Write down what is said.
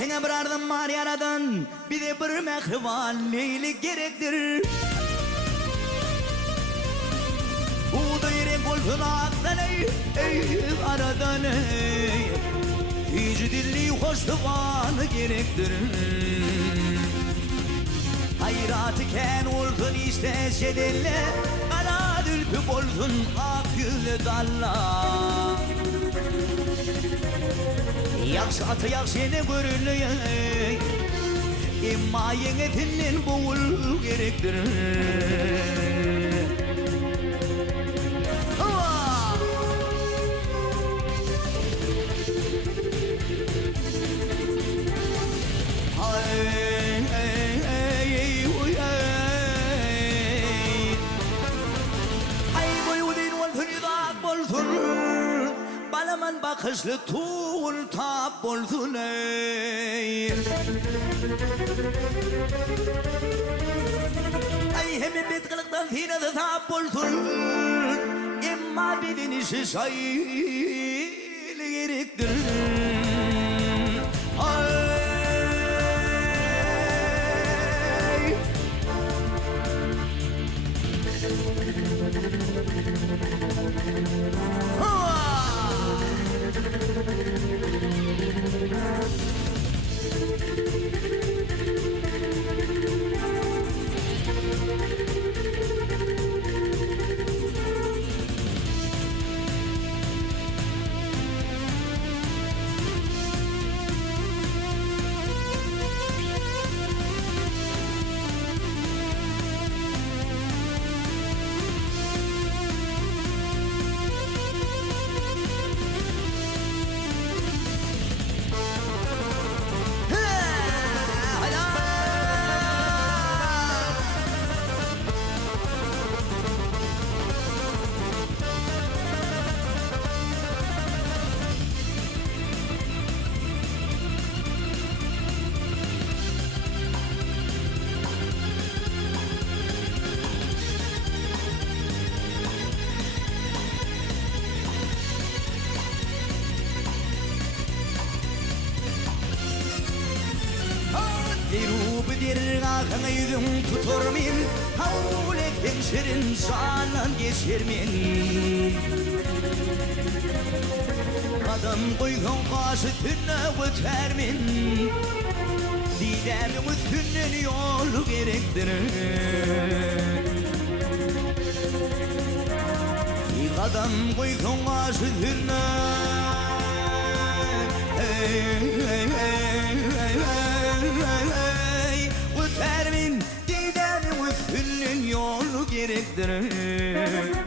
Henge bir ardım var yaradan, bir de bir mehriban neylik gerektir. Bu da yere koltuğun aktan ey aradan ey, hiç dilli hoş divanı gerektir. Hayratı ken oldun işte şedelle, kara dülpü boldun ak yüzlü dalla. Yakşı atı yakşı ne görülüyor, İmma yenetinin boğul gerektir. Balaman bakışlı tuğul tap olsun ey. Ay hem bir kılıktan yine de tap olsun. İmma bir işi şayil gerektir. Ay. Dirgağın yüzün tutur min, havul ettin şirin şanan geçir min. Kadın koygun kaşı tünne öter min, Didemin üstünün yolu gerektir. Kadın koygun kaşı tünne, hey hey hey hey hey, Termin gidenin üstünün yolu gerektir.